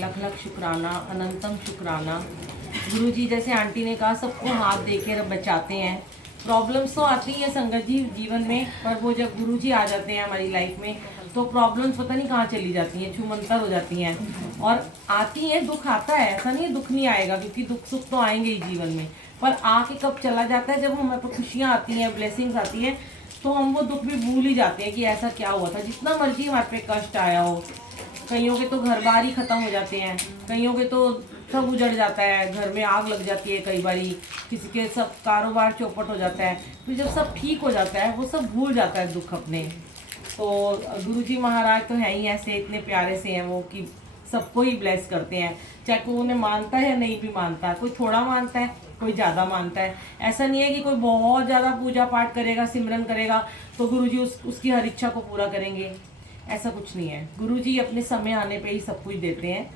लख लख शुक्राना, अनंतम शुक्राना। गुरुजी जैसे आंटी ने कहा सबको हाथ दे के बचाते हैं। प्रॉब्लम्स तो आती है संगत जी जीवन में, पर वो जब गुरुजी आ जाते हैं हमारी लाइफ में तो प्रॉब्लम्स पता नहीं कहाँ चली जाती हैं, छूमंतर हो जाती हैं। और आती हैं, दुख आता है, ऐसा नहीं है दुख नहीं आएगा, क्योंकि दुख सुख तो आएंगे ही जीवन में, पर आके कब चला जाता है जब हमारे पास खुशियाँ आती हैं, ब्लेसिंग्स आती हैं, तो हम वो दुख भी भूल ही जाते हैं कि ऐसा क्या हुआ था। जितना मर्जी हमारे पे कष्ट आया हो, कईयों के तो घर बार ही खत्म हो जाते हैं, कईयों के तो सब उजड़ जाता है, घर में आग लग जाती है, कई बारी किसी के सब कारोबार चौपट हो जाता है। तो जब सब ठीक हो जाता है वो सब भूल जाता है दुख अपने। तो गुरुजी महाराज तो है ही ऐसे, इतने प्यारे से हैं वो कि सबको ही ब्लेस करते हैं, चाहे कोई उन्हें मानता है या नहीं भी मानता, कोई थोड़ा मानता है, कोई ज़्यादा मानता है। ऐसा नहीं है कि कोई बहुत ज़्यादा पूजा पाठ करेगा, सिमरन करेगा तो गुरुजी उसकी हर इच्छा को पूरा करेंगे, ऐसा कुछ नहीं है। गुरुजी अपने समय आने पे ही सब कुछ देते हैं।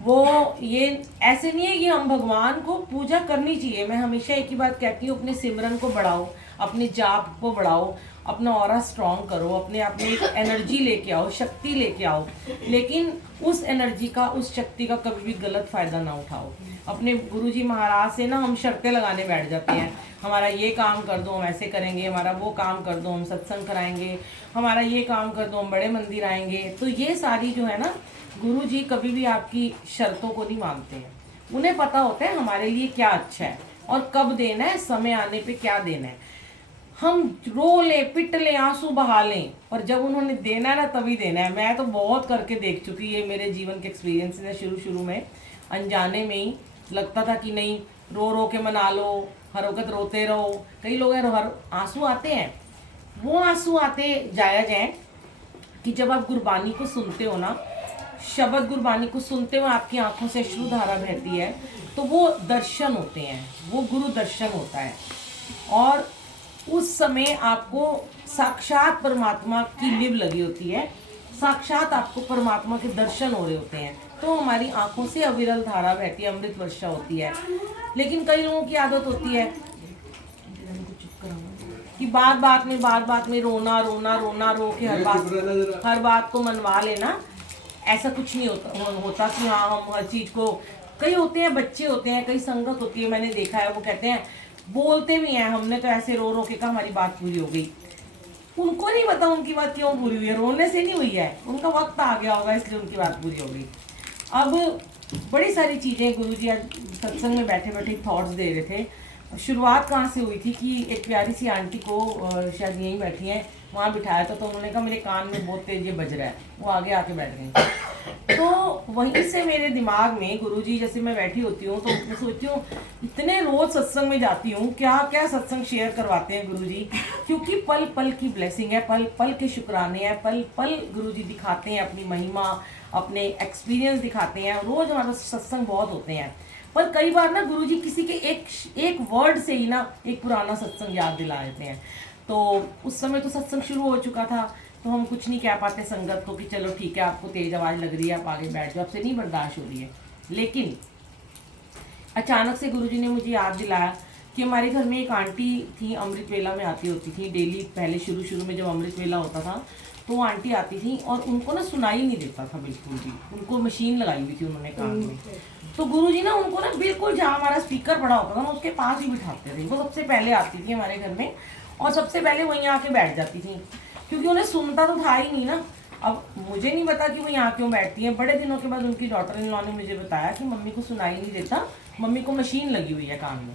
वो ये ऐसे नहीं है कि हम भगवान को पूजा करनी चाहिए। मैं हमेशा एक ही बात कहती हूँ, अपने सिमरन को बढ़ाओ, अपने जाप को बढ़ाओ, अपना ऑरा स्ट्रॉन्ग करो, अपने आप में एक एनर्जी लेके आओ, शक्ति लेके आओ, लेकिन उस एनर्जी का, उस शक्ति का कभी भी गलत फायदा ना उठाओ। अपने गुरुजी महाराज से ना हम शर्तें लगाने बैठ जाते हैं, हमारा ये काम कर दो हम ऐसे करेंगे, हमारा वो काम कर दो हम सत्संग कराएंगे, हमारा ये काम कर दो हम बड़े मंदिर आएंगे। तो ये सारी जो है ना, गुरुजी कभी भी आपकी शर्तों को नहीं मानते हैं। उन्हें पता होता है हमारे लिए क्या अच्छा है और कब देना है, समय आने पे क्या देना है। हम रो लें, पिट लें, आंसू बहा लें, पर जब उन्होंने देना है ना तभी देना है। मैं तो बहुत करके देख चुकी, ये मेरे जीवन के एक्सपीरियंस है। शुरू में अनजाने में ही लगता था कि नहीं, रो रो के मना लो, हर वक्त रोते रहो। कई लोग हैं हर आंसू आते हैं, वो आंसू आते जायज हैं कि जब आप गुरबानी को सुनते हो ना, शब्द गुरबानी को सुनते हो, आपकी आंखों से अश्रुधारा बहती है, तो वो दर्शन होते हैं, वो गुरु दर्शन होता है। और उस समय आपको साक्षात परमात्मा की लिव लगी होती है, साक्षात आपको परमात्मा के दर्शन हो रहे होते हैं, तो हमारी आंखों से अविरल धारा बहती है, अमृत वर्षा होती है। लेकिन कई लोगों की आदत होती है कि बात बात में रोना रोना रोना, रो के हर बात को मनवा लेना। ऐसा कुछ नहीं होता कि हाँ हम हर चीज़ को, कई होते हैं बच्चे होते हैं, कई संगत होती है, मैंने देखा है, वो कहते हैं, बोलते भी हैं हमने तो ऐसे रो रो के कहा हमारी बात पूरी हो गई। उनको नहीं पता उनकी बात क्यों पूरी हुई है, रोने से नहीं हुई है, उनका वक्त आ गया होगा इसलिए उनकी बात पूरी हो गई। अब बड़ी सारी चीज़ें गुरुजी आज सत्संग में बैठे बैठे थॉट्स दे रहे थे। शुरुआत कहाँ से हुई थी कि एक प्यारी सी आंटी को, शायद यहीं बैठी हैं, वहाँ बिठाया था, तो उन्होंने कहा मेरे कान में बहुत तेज ये बज रहा है, वो आगे आके बैठ गई। तो वहीं से मेरे दिमाग में, गुरुजी जैसे मैं बैठी होती हूँ तो मैं सोचती हूँ, इतने रोज सत्संग में जाती हूँ, क्या क्या सत्संग शेयर करवाते हैं गुरुजी, क्योंकि पल पल की ब्लेसिंग है, पल पल के शुक्राने हैं, पल पल गुरुजी दिखाते हैं अपनी महिमा, अपने एक्सपीरियंस दिखाते हैं। रोज हमारा सत्संग बहुत होते हैं, पर कई बार ना गुरुजी किसी के एक वर्ड से ही ना एक पुराना सत्संग याद दिला देते हैं। तो उस समय तो सत्संग शुरू हो चुका था, तो हम कुछ नहीं कह पाते संगत को कि चलो ठीक है, आपको तेज आवाज़ लग रही है, आप आगे बैठ जाओ, आपसे नहीं बर्दाश्त हो रही है। लेकिन अचानक से गुरुजी ने मुझे याद दिलाया कि हमारे घर में एक आंटी थी, अमृत वेला में आती होती थी डेली। पहले शुरू में जब अमृत वेला होता था तो वो आंटी आती थी और उनको ना सुनाई नहीं देता था बिल्कुल भी, उनको मशीन लगाई हुई थी उन्होंने कान में। तो गुरुजी ना उनको ना बिल्कुल जहाँ हमारा स्पीकर पड़ा होता था ना उसके पास ही बिठाते थे। वो सबसे पहले आती थी हमारे घर में और सबसे पहले वहीं आके बैठ जाती थी, क्योंकि उन्हें सुनता तो था ही नहीं ना। अब मुझे नहीं पता कि वो यहाँ क्यों बैठती हैं। बड़े दिनों के बाद उनकी डॉटर इन लॉ ने मुझे बताया कि मम्मी को सुनाई नहीं देता, मम्मी को मशीन लगी हुई है कान में।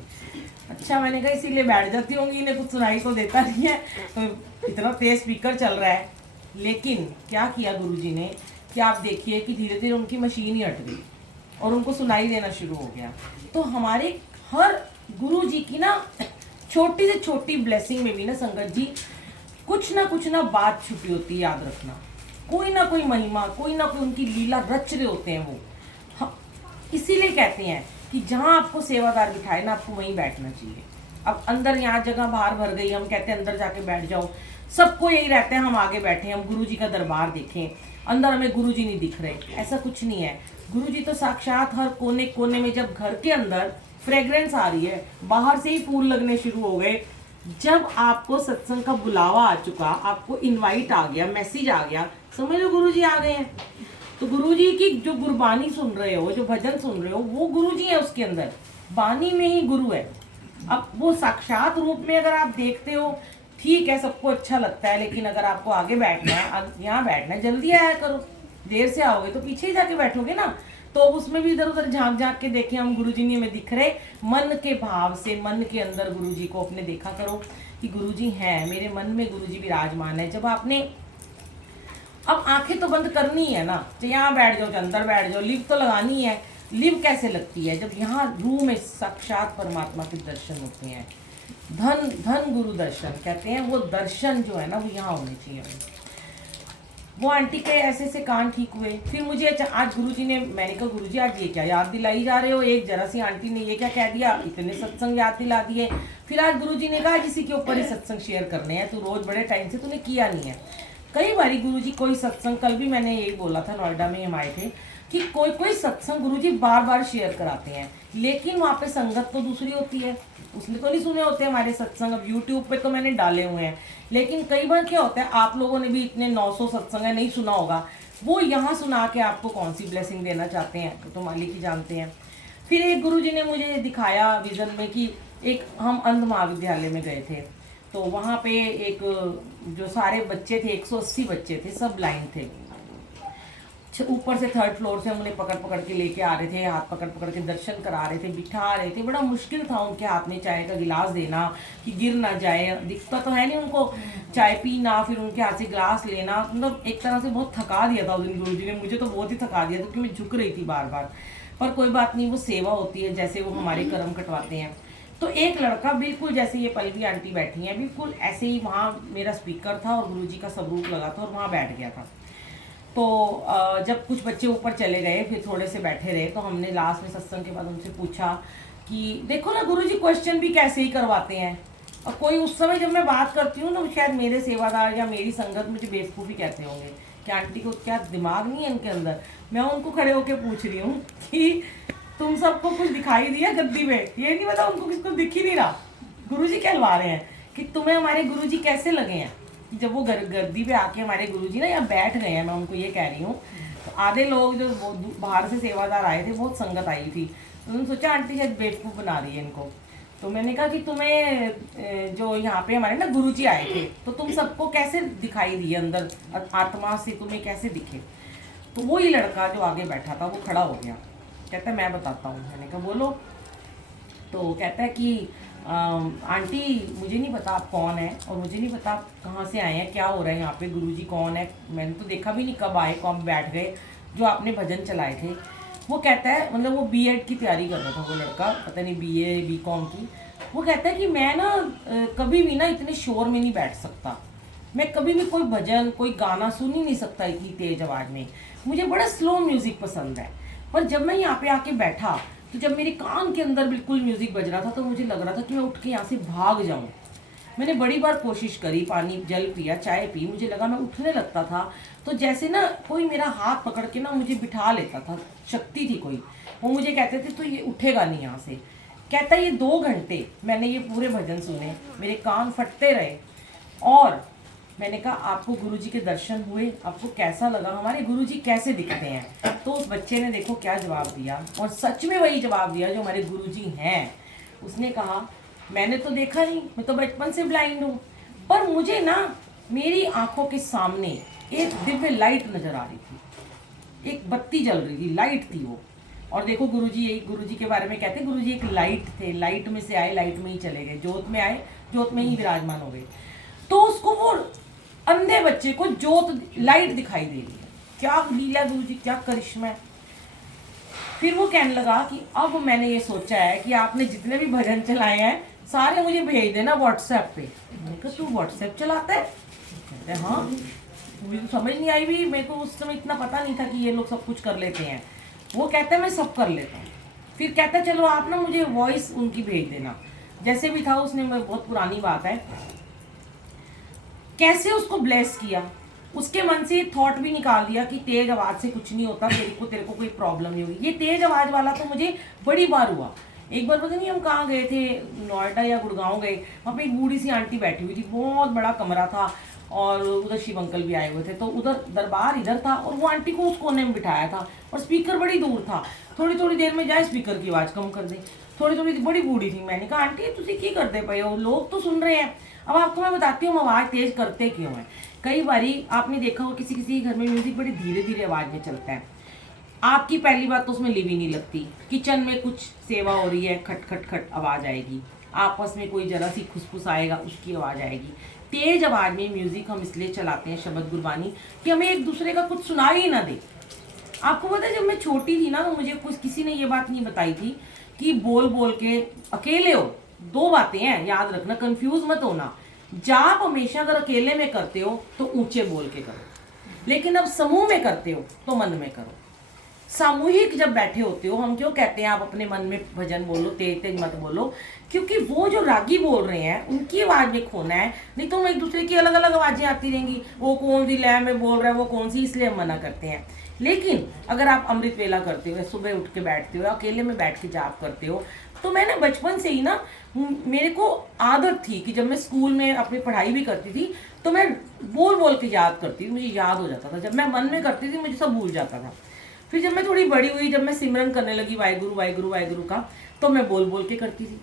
अच्छा, मैंने कहा इसीलिए बैठ जाती होंगी, इन्हें कुछ सुनाई तो देता नहीं है, तो इतना तेज स्पीकर चल रहा है। लेकिन क्या किया गुरुजी ने कि आप देखिए कि धीरे धीरे उनकी मशीन ही हट गई और उनको सुनाई देना शुरू हो गया। तो हमारे हर गुरुजी की ना छोटी से छोटी ब्लेसिंग में भी ना संगत जी कुछ ना बात छुपी होती है, याद रखना। कोई ना कोई महिमा, कोई ना कोई उनकी लीला रच रहे होते हैं वो। इसीलिए कहते हैं कि जहाँ आपको सेवादार बिठाए ना, आपको वहीं बैठना चाहिए। अब अंदर यहाँ जगह बाहर भर गई, हम कहते हैं अंदर जाके बैठ जाओ, सबको यही रहता है हम आगे बैठे, हम गुरुजी का दरबार देखें, अंदर हमें गुरुजी नहीं दिख रहे। ऐसा कुछ नहीं है, गुरुजी तो साक्षात हर कोने कोने में। जब घर के अंदर फ्रेग्रेंस आ रही है, बाहर से ही फूल लगने शुरू हो गए, जब आपको सत्संग का बुलावा आ चुका, आपको इनवाइट आ गया, मैसेज आ गया, समझ लो गुरुजी आ गए हैं। तो गुरुजी की जो गुरबानी सुन रहे हो, जो भजन सुन रहे हो, वो गुरुजी है उसके अंदर, बानी में ही गुरु है। अब वो साक्षात रूप में अगर आप देखते हो, ठीक है, सबको अच्छा लगता है, लेकिन अगर आपको आगे बैठना है, यहाँ बैठना है, जल्दी आया करो। देर से आओगे तो पीछे ही जाके बैठोगे ना। तो उसमें भी इधर उधर झांक झांक के देखे हम, गुरुजी नहीं हमें दिख रहे, मन के भाव से, मन के अंदर गुरुजी को अपने देखा करो कि गुरुजी हैं, मेरे मन में गुरुजी विराजमान है। जब आपने अब आंखें तो बंद करनी है ना, तो यहाँ बैठ जाओ, अंदर बैठ जाओ, लिव तो लगानी है। लिव कैसे लगती है? जब यहाँ रूह में साक्षात परमात्मा के दर्शन होते हैं। धन धन गुरु दर्शन कहते हैं, वो दर्शन जो है ना वो यहाँ होने चाहिए। वो आंटी के ऐसे से कान ठीक हुए। फिर मुझे आज गुरुजी ने, मैंने कहा गुरुजी आज ये क्या याद दिलाई जा रहे हो, एक जरा सी आंटी ने ये क्या कह दिया, इतने सत्संग याद दिला दिए। फिर आज गुरुजी ने कहा किसी के ऊपर ही सत्संग शेयर करने हैं, तो रोज बड़े टाइम से तूने किया नहीं है। कई बारी गुरुजी कोई सत्संग, कल भी मैंने यही बोला था, नोएडा में हम आए थे, कि कोई कोई सत्संग गुरुजी बार बार शेयर कराते हैं, लेकिन वहाँ पे संगत तो दूसरी होती है। उसने तो नहीं सुने होते हमारे सत्संग। अब यूट्यूब पे तो मैंने डाले हुए हैं, लेकिन कई बार क्या होता है, आप लोगों ने भी इतने 900 सत्संग है नहीं सुना होगा, वो यहाँ सुना के आपको कौन सी ब्लेसिंग देना चाहते हैं तो मालिक ही जानते हैं। फिर एक गुरुजी ने मुझे दिखाया विजन में कि एक हम अंध महाविद्यालय में गए थे, तो वहाँ पे एक जो सारे बच्चे थे, 180 बच्चे थे, सब ब्लाइंड थे। ऊपर से 3rd फ्लोर से हम उन्हें पकड़ पकड़ के लेके आ रहे थे, हाथ पकड़ पकड़ के दर्शन करा रहे थे, बिठा रहे थे। बड़ा मुश्किल था उनके हाथ में चाय का गिलास देना कि गिर ना जाए, दिखता तो है नहीं उनको, चाय पीना, फिर उनके हाथ से गिलास लेना। मतलब एक तरह से बहुत थका दिया था उस दिन गुरुजी ने, मुझे तो बहुत ही थका दिया था क्योंकि मैं झुक रही थी बार बार। पर कोई बात नहीं, वो सेवा होती है, जैसे वो हमारे कर्म कटवाते हैं। तो एक लड़का बिल्कुल जैसे ये पल्लवी आंटी बैठी हैं, बिल्कुल ऐसे ही वहाँ मेरा स्पीकर था और गुरुजी का स्वरूप लगा था और वहाँ बैठ गया था। तो जब कुछ बच्चे ऊपर चले गए, फिर थोड़े से बैठे रहे, तो हमने लास्ट में सत्संग के बाद उनसे पूछा कि देखो ना गुरुजी क्वेश्चन भी कैसे ही करवाते हैं। और कोई उस समय जब मैं बात करती हूँ ना, शायद मेरे सेवादार या मेरी संगत मुझे बेवकूफ़ी कहते होंगे कि आंटी को क्या दिमाग नहीं है इनके अंदर। मैं उनको खड़े होकर पूछ रही हूँ कि तुम सबको कुछ दिखाई दिया गद्दी में? ये नहीं पता उनको, किसको दिख ही नहीं रहा। गुरुजी कहलवा रहे हैं कि तुम्हें हमारे गुरुजी कैसे लगे हैं। जब वो गद्दी पे आके हमारे गुरुजी ना यहाँ बैठ गए हैं, मैं उनको ये कह रही हूँ, तो आधे लोग जो बाहर से सेवादार आए थे, बहुत संगत आई थी, तो उन्होंने सोचा आंटी शायद बेवकूफ़ बना रही है इनको। तो मैंने कहा कि तुम्हें जो यहाँ पे हमारे ना गुरुजी आए थे, तो तुम सबको कैसे दिखाई दिए अंदर, आत्मा से तुम्हें कैसे दिखे? तो वही लड़का जो आगे बैठा था वो खड़ा हो गया, कहता है मैं बताता हूँ। मैंने कहा बोलो। तो कहता है कि आंटी मुझे नहीं पता आप कौन है, और मुझे नहीं पता आप कहाँ से आए हैं, क्या हो रहा है यहाँ पे, गुरुजी कौन है, मैंने तो देखा भी नहीं कब आए कब बैठ गए, जो आपने भजन चलाए थे। वो कहता है, मतलब वो बीएड की तैयारी कर रहा था वो लड़का, पता नहीं बीए बीकॉम की। वो कहता है कि मैं ना कभी भी ना इतने शोर में नहीं बैठ सकता, मैं कभी भी कोई भजन कोई गाना सुन ही नहीं सकता इतनी तेज आवाज़ में, मुझे बड़ा स्लो म्यूज़िक पसंद है। पर जब मैं यहाँ पे आके बैठा, तो जब मेरे कान के अंदर बिल्कुल म्यूज़िक बज रहा था, तो मुझे लग रहा था कि मैं उठ के यहाँ से भाग जाऊँ। मैंने बड़ी बार कोशिश करी, पानी जल पिया, चाय पी, मुझे लगा मैं उठने लगता था, तो जैसे ना कोई मेरा हाथ पकड़ के ना मुझे बिठा लेता था, शक्ति थी कोई, वो मुझे कहते थे तो ये उठेगा नहीं यहाँ से। कहता ये 2 घंटे मैंने ये पूरे भजन सुने, मेरे कान फटते रहे, और मैंने कहा आपको गुरुजी के दर्शन हुए, आपको कैसा लगा, हमारे गुरुजी कैसे दिखते हैं? तो उस बच्चे ने देखो क्या जवाब दिया, और सच में वही जवाब दिया जो हमारे गुरुजी हैं। उसने कहा मैंने तो देखा नहीं, मैं तो बचपन से ब्लाइंड हूँ, पर मुझे ना मेरी आंखों के सामने एक दिव्य लाइट नजर आ रही थी, एक बत्ती जल रही थी, लाइट थी वो। और देखो गुरुजी के बारे में कहते हैं, गुरुजी एक लाइट थे, लाइट में से आए लाइट में ही चले गए, जोत में आए जोत में ही विराजमान हो गए। तो उसको वो अंधे बच्चे को जोत लाइट दिखाई दे रही है। क्या लीला गुरुजी, क्या करिश्मा है। फिर वो कहने लगा कि अब मैंने ये सोचा है कि आपने जितने भी भजन चलाए हैं सारे मुझे भेज देना व्हाट्सएप पे। मैंने कहा तू व्हाट्सएप चलाता है? कहते हैं हाँ। मुझे तो समझ नहीं आई भी, मेरे को उस समय इतना पता नहीं था कि ये लोग सब कुछ कर लेते हैं। वो कहता है मैं सब कर लेता हूँ। फिर कहता है चलो आप ना मुझे वॉइस उनकी भेज देना, जैसे भी था। उसने, बहुत पुरानी बात है, कैसे उसको ब्लेस किया, उसके मन से थॉट भी निकाल दिया कि तेज आवाज़ से कुछ नहीं होता, तेरे को कोई प्रॉब्लम नहीं होगी। ये तेज आवाज़ वाला तो मुझे बड़ी बार हुआ। एक बार पता नहीं हम कहाँ गए थे, नोएडा या गुड़गांव गए, वहाँ पे एक बूढ़ी सी आंटी बैठी हुई थी, बहुत बड़ा कमरा था, और उधर शिव अंकल भी आए हुए थे, तो उधर दरबार इधर था और वो आंटी को उस कोने में बिठाया था और स्पीकर बड़ी दूर था। थोड़ी थोड़ी देर में जाए स्पीकर की आवाज़ कम कर दे, थोड़ी थोड़ी बड़ी बूढ़ी थी। मैंने कहा आंटी तुम की करते पे हो, लोग तो सुन रहे हैं। अब आपको मैं बताती हूँ हम आवाज़ तेज़ करते क्यों हैं। कई बारी आपने देखा हो किसी किसी घर में म्यूज़िक बड़ी धीरे धीरे आवाज़ में चलता है, आपकी पहली बात तो उसमें लिव ही नहीं लगती। किचन में कुछ सेवा हो रही है, खट खट खट आवाज़ आएगी, आपस में कोई जरा सी खुसफुस आएगा उसकी आवाज़ आएगी। तेज आवाज़ में म्यूज़िक हम इसलिए चलाते हैं शब्द गुरबानी कि हमें एक दूसरे का कुछ सुनाई ही ना दे। आपको पता है जब मैं छोटी थी ना, तो मुझे कुछ किसी ने ये बात नहीं बताई थी कि बोल बोल के अकेले हो। दो बातें हैं, याद रखना, कंफ्यूज मत होना। जाप हमेशा अगर अकेले में करते हो तो ऊंचे बोल के करो, लेकिन अब समूह में करते हो तो मन में करो। सामूहिक जब बैठे होते हो, हम क्यों कहते हैं आप अपने मन में भजन बोलो, तेज तेज मत बोलो, क्योंकि वो जो रागी बोल रहे हैं उनकी आवाज़ में खोना है, नहीं तो एक दूसरे की अलग अलग आवाज़ें आती रहेंगी, वो कौन सी लय में बोल रहा है वो कौन सी, इसलिए हम मना करते हैं। लेकिन अगर आप अमृत वेला करते हो, सुबह उठ के बैठते हो, अकेले में बैठ के जाप करते हो, तो मैंने बचपन से ही ना, मेरे को आदत थी कि जब मैं स्कूल में अपनी पढ़ाई भी करती थी तो मैं बोल बोल के याद करती थी, मुझे याद हो जाता था। जब मैं मन में करती थी मुझे सब भूल जाता था। फिर जब मैं थोड़ी बड़ी हुई, जब मैं सिमरन करने लगी वाहेगुरु वाहेगुरु वाहेगुरु का, तो मैं बोल बोल के करती थी।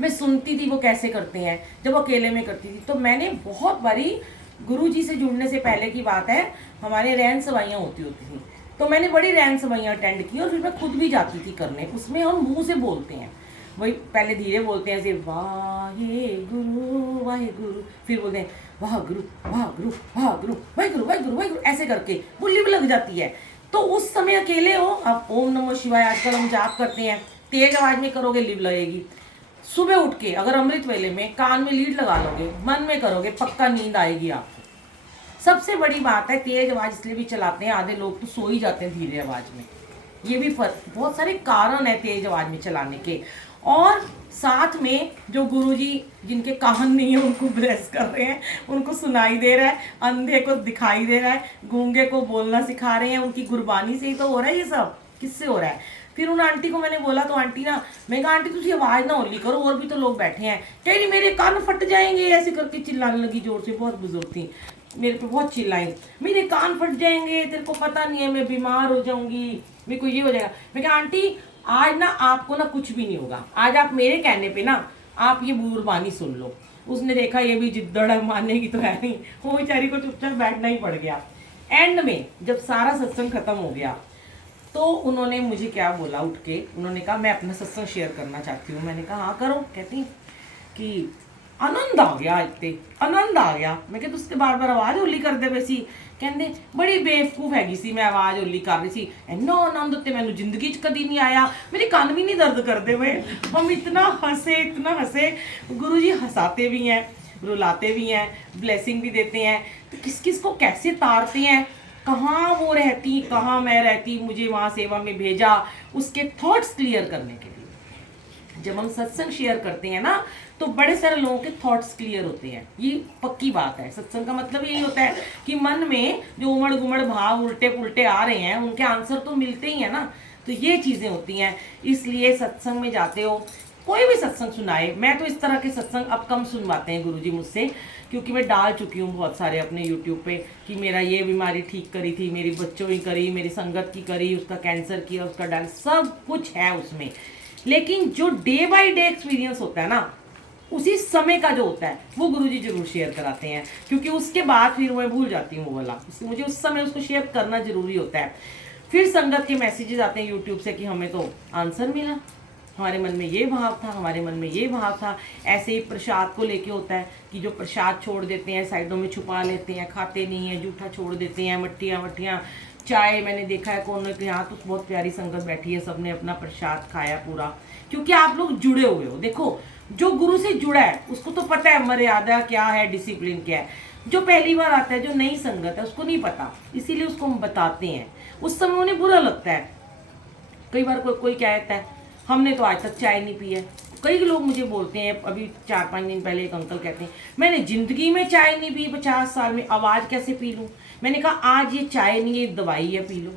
मैं सुनती थी वो कैसे करते हैं, जब अकेले में करती थी। तो मैंने बहुत बारी, गुरु जी से जुड़ने से पहले की बात है, हमारे रैन सवाइयाँ होती थी, तो मैंने बड़ी रैन सवाइयाँ अटेंड की और फिर मैं खुद भी जाती थी करने। उसमें हम मुंह से बोलते हैं, वही पहले धीरे बोलते हैं ऐसे वाहे गुरु वाहे गुरु, फिर बोलते हैं वाह गुरु वाह गुरु वाह गुरु वाहे गुरु वाहे गुरु वाहे गुरु, ऐसे करके बुल्ली भी लग जाती है। तो उस समय अकेले हो आप, ओम नमो शिवाय आजकल हम जाप करते हैं, तेज आवाज में करोगे लिव लगेगी। सुबह उठ के अगर अमृत वेले में कान में लीड लगा लोगे, मन में करोगे, पक्का नींद आएगी आपको। सबसे बड़ी बात है, तेज आवाज इसलिए भी चलाते हैं, आधे लोग तो सो ही जाते हैं धीरे आवाज में, ये भी बहुत सारे कारण है तेज आवाज में चलाने के। और साथ में जो गुरुजी जिनके कान नहीं है उनको ब्लेस कर रहे हैं, उनको सुनाई दे रहा है, अंधे को दिखाई दे रहा है, गूंगे को बोलना सिखा रहे हैं, उनकी गुरबानी से ही तो हो रहा है ये सब। किससे हो रहा है? फिर उन आंटी को मैंने बोला तो आंटी ना, मैं कहा आंटी तुझे आवाज़ ना होली करो, और भी तो लोग बैठे हैं। कह रही मेरे कान फट जाएंगे, ऐसे करके चिल्लाने लगी जोर से, बहुत बुजुर्ग थी, मेरे पे बहुत चिल्लाई, मेरे कान फट जाएंगे, तेरे को पता नहीं है मैं बीमार हो जाऊंगी, मेरे को ये हो जाएगा। मैं कहा आंटी आज ना आपको ना कुछ भी नहीं होगा, आज आप मेरे कहने पे ना आप ये गुरबानी सुन लो। उसने देखा ये भी जिद्दड़ है, मानने की तो है नहीं, वो बेचारी को चुपचाप बैठना ही पड़ गया। एंड में जब सारा सत्संग खत्म हो गया तो उन्होंने मुझे क्या बोला, उठ के उन्होंने कहा मैं अपना सत्संग शेयर करना चाहती हूँ। मैंने कहा हाँ करो। कहती कि आनंद आ गया, इतने आनंद आ गया। मैं कहती उसके बार बार आवाज़ होली कर दे वैसी, कहते बड़ी बेवकूफ़ हैगी सी, मैं आवाज़ होली कर रही सी, इन्ना आनंद तो मैंने जिंदगी च कभी नहीं आया, मेरे कान भी नहीं दर्द करते हुए। हम इतना हंसे, गुरु जी हंसाते भी हैं, रुलाते भी हैं, ब्लेसिंग भी देते हैं, तो किस किस को कैसे तारते हैं, कहाँ वो रहती कहाँ मैं रहती, मुझे वहाँ सेवा में भेजा, उसके थॉट्स क्लियर करने के लिए। जब हम सत्संग शेयर करते हैं ना तो बड़े सारे लोगों के थॉट्स क्लियर होते हैं, ये पक्की बात है। सत्संग का मतलब यही होता है कि मन में जो उमड़ गुमड़ भाव उल्टे पुल्टे आ रहे हैं उनके आंसर तो मिलते ही हैं ना, तो ये चीज़ें होती हैं। इसलिए सत्संग में जाते हो, कोई भी सत्संग सुनाए, मैं तो इस तरह के सत्संग अब कम सुनवाते हैं गुरुजी मुझसे, क्योंकि मैं डाल चुकी हूँ बहुत सारे अपने यूट्यूब पे कि मेरा ये बीमारी ठीक करी थी, मेरी बच्चों की करी, मेरी संगत की करी, उसका कैंसर किया, उसका डाल, सब कुछ है उसमें। लेकिन जो डे बाय डे एक्सपीरियंस होता है ना, उसी समय का जो होता है वो गुरुजी जरूर शेयर कराते हैं, क्योंकि उसके बाद फिर मैं भूल जाती हूँ वो वाला, मुझे उस समय उसको शेयर करना जरूरी होता है। फिर संगत के मैसेजेस आते हैं यूट्यूब से कि हमें तो आंसर मिला, हमारे मन में ये भाव था, हमारे मन में ये भाव था। ऐसे ही प्रसाद को लेके होता है कि जो प्रसाद छोड़ देते हैं, साइडों में छुपा लेते हैं, खाते नहीं है, जूठा छोड़ देते हैं, मट्टियाँ चाय, मैंने देखा है कोने के यहाँ तो बहुत प्यारी संगत बैठी है, सबने अपना प्रसाद खाया पूरा, क्योंकि आप लोग जुड़े हुए हो। देखो जो गुरु से जुड़ा है उसको तो पता है मर्यादा क्या है, डिसिप्लिन क्या है। जो पहली बार आता है, जो नई संगत है, उसको नहीं पता, इसीलिए उसको हम बताते हैं। उस समय उन्हें बुरा लगता है, कई बार कोई कहता है हमने तो आज तक चाय नहीं पी है। कई लोग मुझे बोलते हैं, अभी 4-5 दिन पहले एक अंकल कहते हैं मैंने ज़िंदगी में चाय नहीं पी 50 साल में, आवाज़ कैसे पी लूँ। मैंने कहा आज ये चाय नहीं, ये दवाई है, पी लो।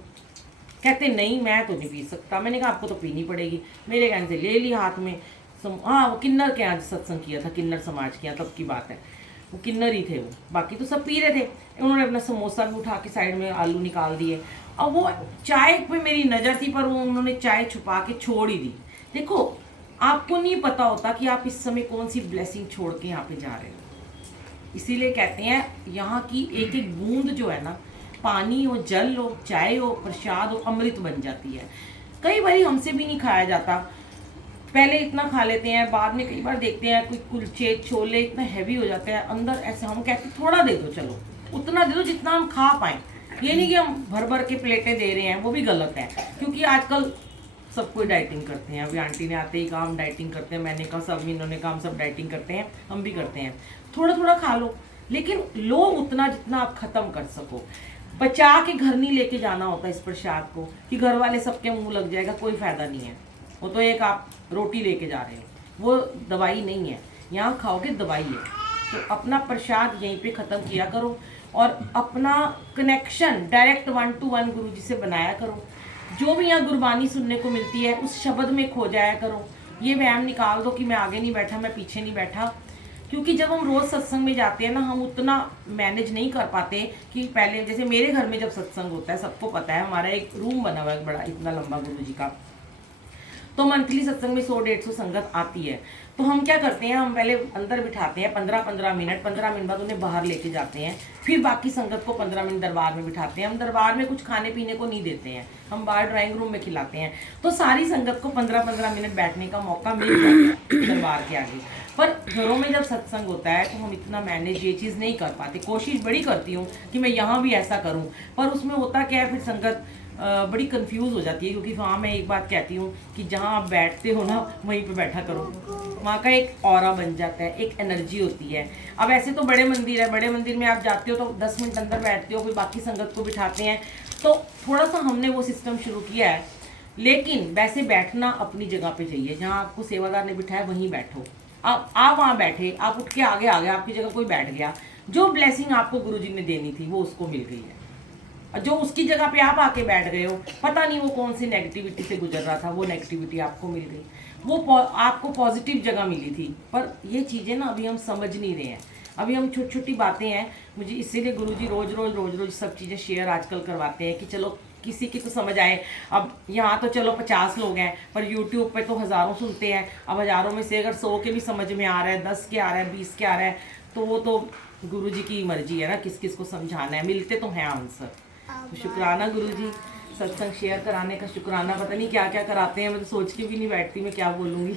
कहते नहीं मैं तो नहीं पी सकता। मैंने कहा आपको तो पीनी पड़ेगी। मेरे कहने से ले ली हाथ में। हाँ वो किन्नर के आज सत्संग किया था, किन्नर समाज किया, तब की बात है। वो किन्नर ही थे, वो बाकी तो सब पी रहे थे। उन्होंने अपना समोसा भी उठा के साइड में आलू निकाल दिए। अब वो चाय पे मेरी नज़र थी, पर वो उन्होंने चाय छुपा के छोड़ ही दी। देखो, आपको नहीं पता होता कि आप इस समय कौन सी ब्लेसिंग छोड़ के यहाँ पे जा रहे हो। इसीलिए कहते हैं यहाँ की एक एक बूंद जो है ना, पानी हो, जल हो, चाय हो, प्रसाद हो, अमृत बन जाती है। कई बार हमसे भी नहीं खाया जाता, पहले इतना खा लेते हैं, बाद में कई बार देखते हैं कोई कुलचे छोले इतना हैवी हो जाते हैं अंदर, ऐसे हम कहते हैं थोड़ा दे दो, चलो उतना दे दो जितना हम खा पाएँ। ये नहीं कि हम भर भर के प्लेटें दे रहे हैं, वो भी गलत है। क्योंकि आजकल सब कोई डाइटिंग करते हैं। अभी आंटी ने आते ही कहा हम डाइटिंग करते हैं, मैंने कहा सब, इन्होंने कहा हम सब डाइटिंग करते हैं, हम भी करते हैं। थोड़ा थोड़ा खा लो, लेकिन लो उतना जितना आप ख़त्म कर सको। बचा के घर नहीं लेके जाना होता इस प्रसाद को कि घर वाले सबके मुंह लग जाएगा, कोई फ़ायदा नहीं है। वो तो एक आप रोटी लेके जा रहे हो, वो दवाई नहीं है। यहाँ खाओगे दवाई है। तो अपना प्रसाद यहीं पे ख़त्म किया करो और अपना कनेक्शन डायरेक्ट 1 to 1 गुरु जी से बनाया करो। जो भी यहाँ गुरबानी सुनने को मिलती है उस शब्द में खो जाया करो। ये वहम निकाल दो कि मैं आगे नहीं बैठा, मैं पीछे नहीं बैठा। क्योंकि जब हम रोज़ सत्संग में जाते हैं ना, हम उतना मैनेज नहीं कर पाते कि पहले जैसे मेरे घर में जब सत्संग होता है, सबको पता है हमारा एक रूम बना हुआ है बड़ा, इतना लंबा गुरु जी का। तो मंथली सत्संग में 100-150 संगत आती है। तो हम क्या करते हैं, हम पहले अंदर बिठाते हैं 15-15 मिनट, 15 मिनट बाद उन्हें बाहर लेके जाते हैं। फिर बाकी संगत को 15 मिनट दरबार में बिठाते हैं। हम दरबार में कुछ खाने पीने को नहीं देते हैं, हम बाहर ड्राइंग रूम में खिलाते हैं। तो सारी संगत को 15-15 मिनट बैठने का मौका मिल जाता है दरबार के आगे। पर घरों में जब सत्संग होता है तो हम इतना मैनेज ये चीज़ नहीं कर पाते। कोशिश बड़ी करती हूँ कि मैं यहाँ भी ऐसा करूँ, पर उसमें होता क्या है, फिर संगत बड़ी कंफ्यूज हो जाती है। क्योंकि वहाँ मैं एक बात कहती हूँ कि जहाँ आप बैठते हो ना, वहीं पे बैठा करो। वहाँ का एक ऑरा बन जाता है, एक एनर्जी होती है। अब ऐसे तो बड़े मंदिर है, बड़े मंदिर में आप जाते हो तो 10 मिनट अंदर बैठते हो, फिर बाकी संगत को बिठाते हैं। तो थोड़ा सा हमने वो सिस्टम शुरू किया है। लेकिन वैसे बैठना अपनी जगह पे चाहिए, जहाँ आपको सेवादार ने बिठाया वहीं बैठो। आप वहाँ बैठे, आप उठ के आगे आ गए, आपकी जगह कोई बैठ गया, जो ब्लेसिंग आपको गुरुजी ने देनी थी वो उसको मिल गई है। जो उसकी जगह पे आप आके बैठ गए हो, पता नहीं वो कौन सी नेगेटिविटी से गुजर रहा था, वो नेगेटिविटी आपको मिल गई, वो आपको पॉजिटिव जगह मिली थी। पर ये चीज़ें ना अभी हम समझ नहीं रहे हैं, अभी हम छोटी छोटी बातें हैं। मुझे इसीलिए गुरुजी रोज़ रोज़ सब चीज़ें शेयर आजकल करवाते हैं कि चलो किसी की तो समझ आए। अब यहाँ तो चलो 50 लोग हैं, पर यूट्यूब पे तो हज़ारों सुनते हैं। अब हज़ारों में से अगर 100 के भी समझ में आ रहा है, 10 के आ रहा है, 20 के आ रहा है, तो वो तो गुरुजी की मर्जी है ना, किस किस को समझाना है। मिलते तो हैं आंसर। तो शुक्राना गुरुजी, सत्संग शेयर कराने का शुक्राना। पता नहीं क्या क्या कराते हैं, मैं तो सोच के भी नहीं बैठती मैं क्या बोलूँगी।